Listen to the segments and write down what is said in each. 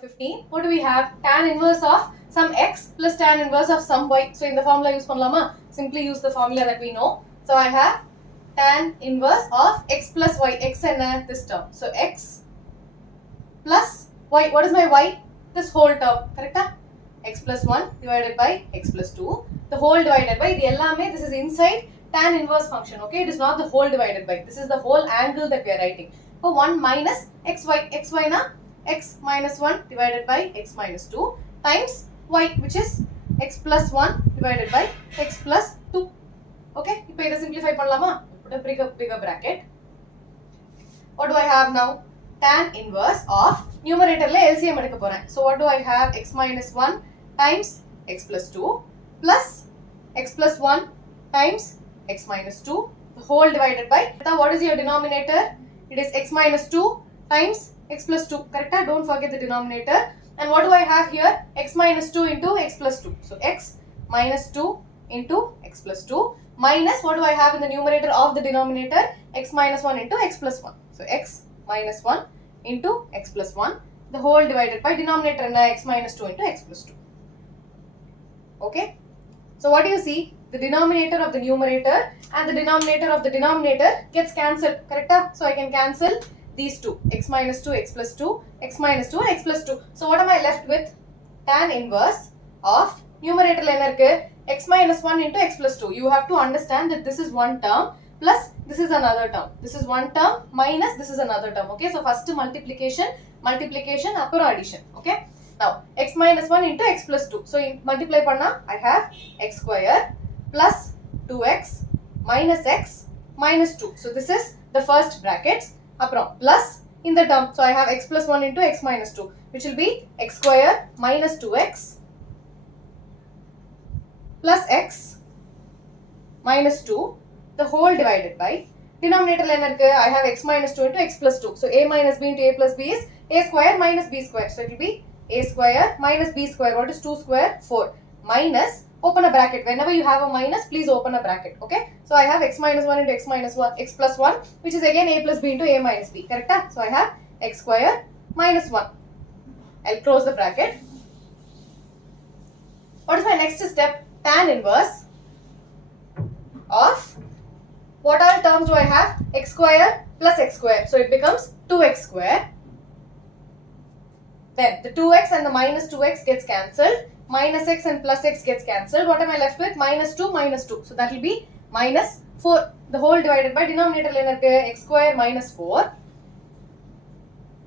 15. What do we have? Tan inverse of some x plus tan inverse of some y. So in the formula use pannalama, simply use the formula that we know. So I have tan inverse of x plus y. X and this term. So x plus y. What is my y? This whole term. Correct? X plus 1 divided by x plus 2. The whole divided by the ellame. This is inside tan inverse function. Okay, it is not the whole divided by. This is the whole angle that we are writing. So 1 minus xy. Xy na x minus 1 divided by x minus 2 times y, which is x plus 1 divided by x plus 2. Okay, now this simplify pannalama. Put a bigger bracket. What do I have now? Tan inverse of numerator la LCM edukka poren. So what do I have? X minus 1 times x plus 2 plus x plus 1 times x minus 2, the whole divided by, what is your denominator? It is x minus 2 times x plus 2, correct? Don't forget the denominator. And what do I have here? X minus 2 into x plus 2. So x minus 2 into x plus 2 minus, what do I have in the numerator of the denominator? X minus 1 into x plus 1. So x minus 1 into x plus 1, the whole divided by denominator and x minus 2 into x plus 2. Okay. So what do you see? The denominator of the numerator and the denominator of the denominator gets cancelled, correct? So I can cancel these two, x minus 2, x plus 2, x minus 2 and x plus 2. So what am I left with? Tan inverse of numerator x minus 1 into x plus 2. You have to understand that this is one term plus this is another term. This is one term minus this is another term. Okay, so first multiplication, apura addition. Okay, now x minus 1 into x plus 2. So in multiply panna, I have x square plus 2x minus x minus 2. So this is the first brackets. Plus in the term. So I have x plus 1 into x minus 2, which will be x square minus 2x plus x minus 2, the whole divided by denominator I have x minus 2 into x plus 2. So a minus b into a plus b is a square minus b square. So it will be a square minus b square. What is 2 square? 4. Minus, open a bracket. Whenever you have a minus, please open a bracket. Okay. So I have x minus 1 into x minus 1, x plus 1, which is again a plus b into a minus b. Correct? So I have x square minus 1. I'll close the bracket. What is my next step? Tan inverse of, what all terms do I have? X square plus x square. So it becomes 2x square. Then the 2x and the minus 2x gets cancelled. Minus x and plus x gets cancelled. What am I left with? Minus 2, minus 2. So that will be minus 4. The whole divided by denominator x square minus 4.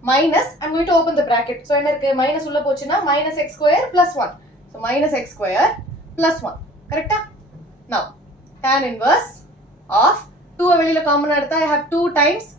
Minus, I am going to open the bracket. So minus ulla pochina minus x square plus 1. So minus x square plus 1. Correct? Now, tan inverse of 2 velila common adutha, I have 2 times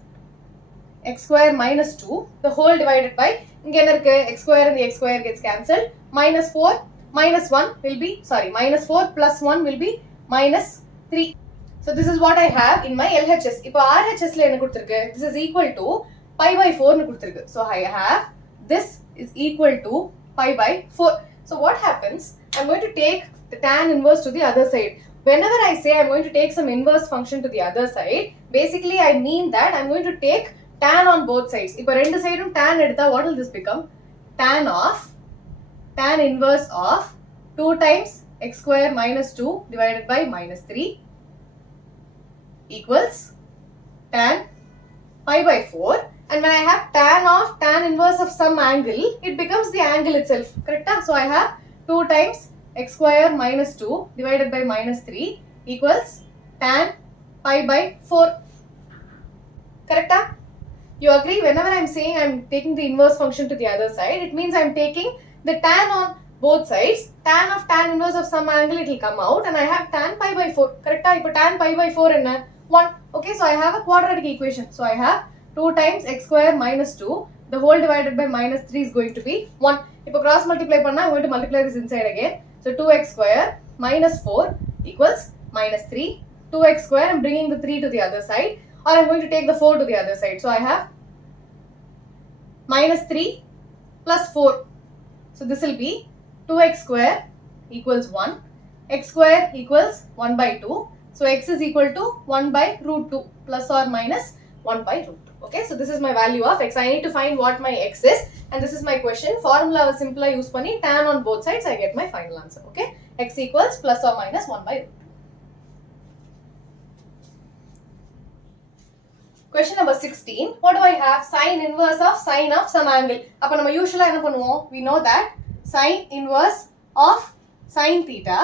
x square minus 2. The whole divided by, x square and the x square gets cancelled. Minus 4 minus 1 will be, minus 4 plus 1 will be minus 3. So this is what I have in my LHS. Now RHS la enna kuduthirukku? This is equal to pi by 4 nu kuduthirukku. So I have this is equal to pi by 4. So what happens? I'm going to take the tan inverse to the other side. Whenever I say I'm going to take some inverse function to the other side, basically I mean that I'm going to take tan on both sides. Now rendu sidum tan edutha, what will this become? Tan inverse of 2 times x square minus 2 divided by minus 3 equals tan pi by 4. And when I have tan inverse of some angle, it becomes the angle itself. Correct? So I have 2 times x square minus 2 divided by minus 3 equals tan pi by 4. Correct? You agree? Whenever I am saying I am taking the inverse function to the other side, it means I am taking the tan on both sides. Tan of tan inverse of some angle, it will come out, and I have tan pi by 4. Correct? Now tan pi by 4 enna? 1. Okay, so I have a quadratic equation. So I have 2 times x square minus 2. The whole divided by minus 3 is going to be 1. Now cross multiply panna, I am going to multiply this inside again. So 2x square minus 4 equals minus 3. 2x square, I am bringing the 3 to the other side, or I am going to take the 4 to the other side. So I have minus 3 plus 4. So this will be 2x square equals 1. X square equals 1 by 2. So x is equal to 1 by root 2 plus or minus 1 by root 2. Okay, so this is my value of x. I need to find what my x is, and this is my question. Formula simple use panni tan on both sides, I get my final answer. Okay, x equals plus or minus 1 by root. Question number 16. What do I have? Sine inverse of sine of some angle. அப்ப நம்ம usually என்ன பண்ணுவோம்? We know that sine inverse of sine theta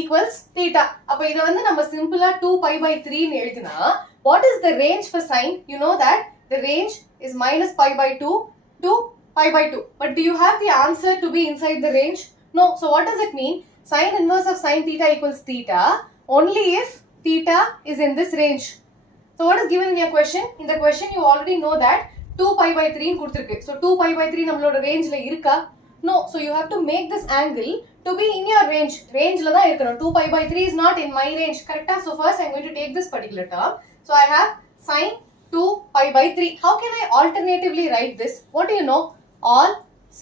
equals theta. அப்ப இத வந்து நம்ம சிம்பிளா 2 pi by 3 ன்னு எழுதினா, what is the range for sine? You know that the range is minus pi by 2 to pi by 2. But do you have the answer to be inside the range? No. So what does it mean? Sine inverse of sine theta equals theta only if theta is in this range. So what is given in your question? In the question you already know that 2 pi by 3 ன்னு கொடுத்திருக்கு. So 2 pi by 3 நம்மளோட rangeல இருக்கா? No. So you have to make this angle to be in your range. Rangeல தான் இருக்கணும். 2 pi by 3 is not in my range. Correct? So first I'm going to take this particular term. So I have sine 2 pi by 3. How can I alternatively write this? What do you know? All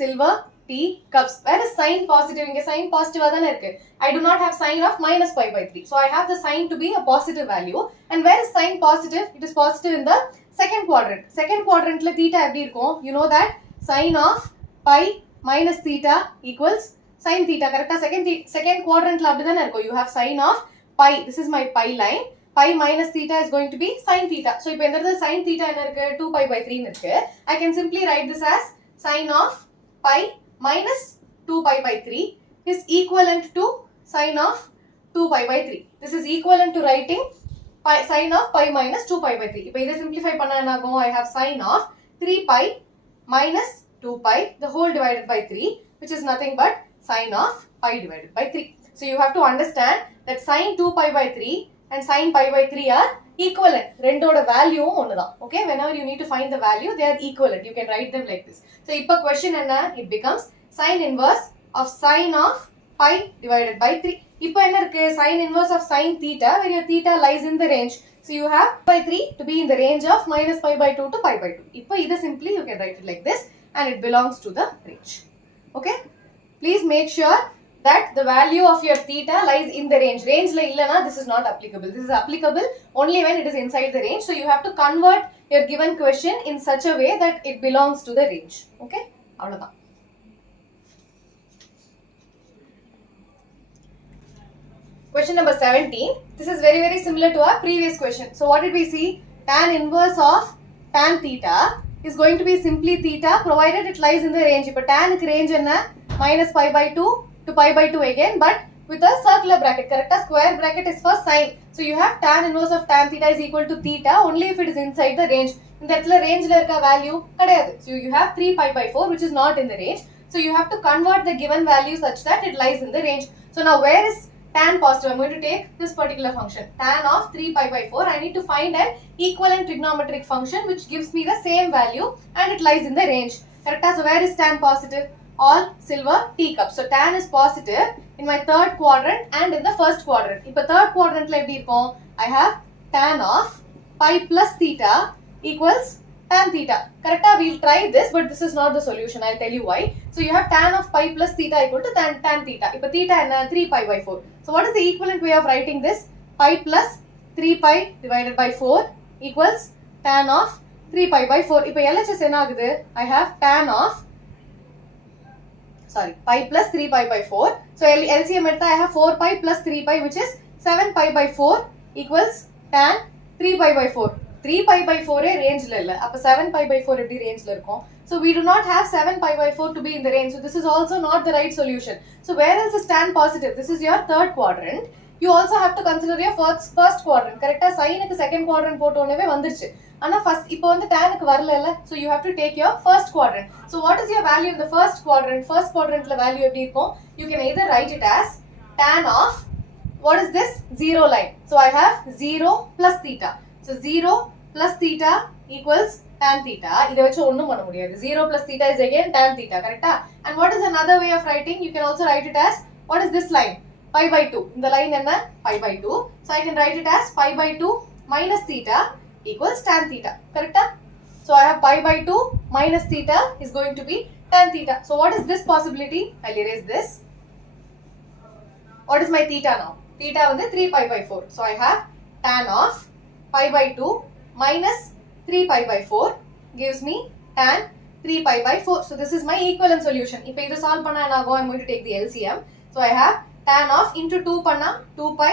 silver tea cups. Where is sign positive? Inge sign positive adana irukku. I do not have sign of minus pi by 3. So I have the sign to be a positive value. And where is sign positive? It is positive in the second quadrant. Second quadrant la theta eppadi irukum? You know that sin of pi minus theta equals sin theta. Correct? Second quadrant la apdi dhaan irukum. You have sin of pi. This is my pi line. Pi minus theta is going to be sin theta. So ipo endha sin theta enna irukku? 2 pi by 3 nu irukku. I can simply write this as sin of pi minus 2 pi by 3 is equivalent to sin of 2 pi by 3. This is equivalent to writing sin of pi minus 2 pi by 3. Ipo idha simplify panna enna agum? I have sin of 3 pi minus 2 pi the whole divided by 3, which is nothing but sin of pi divided by 3. So you have to understand that sin 2 pi by 3 and sin pi by 3 are equivalent. Rendoda value onnu dhaan. Okay, whenever you need to find the value, they are equivalent. You can write them like this. So ipo question enna? It becomes sin inverse of sin of pi divided by 3. Ipo enna irukku? Sin inverse of sin theta, where your theta lies in the range. So you have pi by 3 to be in the range of minus pi by 2 to pi by 2. Ipo either simply you can write it like this, and it belongs to the range. Okay, please make sure that the value of your theta lies in the range. Range la illana, this is not applicable. This is applicable only when it is inside the range. So you have to convert your given question in such a way that it belongs to the range. Okay, avladha. Question number 17. This is very similar to our previous question. So what did we see? Tan inverse of tan theta is going to be simply theta provided it lies in the range. Ipo tan ku range enna? Minus pi by 2 to pi by 2 again, but with a circular bracket. Correct? A square bracket is for sine. So you have tan inverse of tan theta is equal to theta only if it is inside the range. In that range la irka value kadayadu. So you have 3 pi by 4 which is not in the range. So you have to convert the given value such that it lies in the range. So now where is tan positive? I'm going to take this particular function. Tan of 3 pi by 4. I need to find an equivalent trigonometric function which gives me the same value and it lies in the range. Correct? So where is tan positive? All silver teacups. So tan is positive in my third quadrant and in the first quadrant. Ipo third quadrant la eppadi irukum? I have tan of pi plus theta equals tan theta. Correct? We'll try this, but this is not the solution. I'll tell you why. So you have tan of pi plus theta equal to tan theta. Ipo theta enna? 3 pi by 4. So what is the equivalent way of writing this? Pi plus 3 pi divided by 4 equals tan of 3 pi by 4. Ipo LHS enna agudhu? I have tan of pi plus 3 pi by 4. So LCM edutha I have 4 pi plus 3 pi which is 7 pi by 4 equals tan 3 pi by 4. 3 pi by 4 range la illa. Appo 7 pi by 4 eppadi range la irukum? So we do not have 7 pi by 4 to be in the range. So this is also not the right solution. So where else is tan positive? This is your third quadrant. You also have to consider your first quadrant. Correct? Sin ku second quadrant போட்டோனவே வந்துருச்சு. ஆனா first இப்போ வந்து tan க்கு வரலல. So you have to take your first quadrant. So what is your value in the first quadrant? First quadrant la value எப்படி இருக்கும்? You can either write it as tan of, what is this? 0 line. So I have 0 plus theta. So 0 plus theta equals tan theta. இத வச்சு ஒண்ணும் பண்ண முடியாது. 0 plus theta is again tan theta. Correct? And what is another way of writing? You can also write it as, what is this line? Pi by 2. இந்த line enna? Pi by 2. So I can write it as pi by 2 minus theta equals tan theta. Correct? So I have pi by 2 minus theta is going to be tan theta. So what is this possibility? I'll erase this. What is my theta now? Theta வந்து 3 pi by 4. So I have tan of pi by 2 minus 3 pi by 4 gives me tan 3 pi by 4. So this is my equivalent solution. If I solve panna and I'm going to take the LCM. So I have tan of into 2 panna 2 pi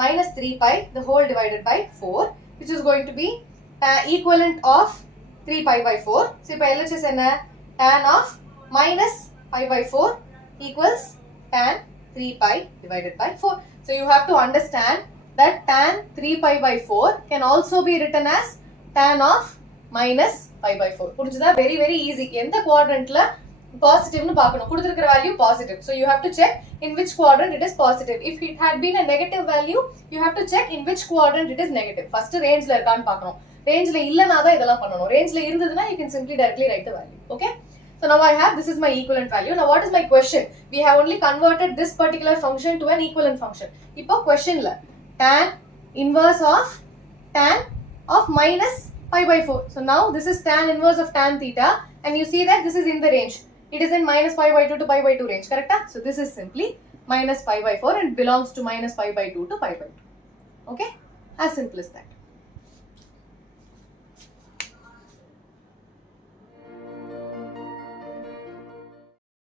minus 3 pi the whole divided by 4, which is going to be equivalent of 3 pi by 4. So if I LHS tan of minus pi by 4 equals tan 3 pi divided by 4. So you have to understand that tan 3 pi by 4 can also be written as tan of minus pi by 4. புரிஞ்சுதா? Very very easy. எந்த quadrantல positive னு பார்க்கணும். கொடுத்திருக்கிற value positive. So you have to check in which quadrant it is positive. If it had been a negative value, you have to check in which quadrant it is negative. First rangeல இருக்கான்னு பார்க்கணும். rangeல இல்லனா தான் இதெல்லாம் பண்ணணும். rangeல இருந்ததுனா you can simply directly write the value. Okay? So now I have, this is my equivalent value. Now what is my question? We have only converted this particular function to an equivalent function. இப்போ questionல tan inverse of minus pi by 4. So now this is tan inverse of tan theta, and you see that this is in the range. It is in minus pi by 2 to pi by 2 range, correct? So this is simply minus pi by 4 and belongs to minus pi by 2 to pi by 2. Okay? As simple as that.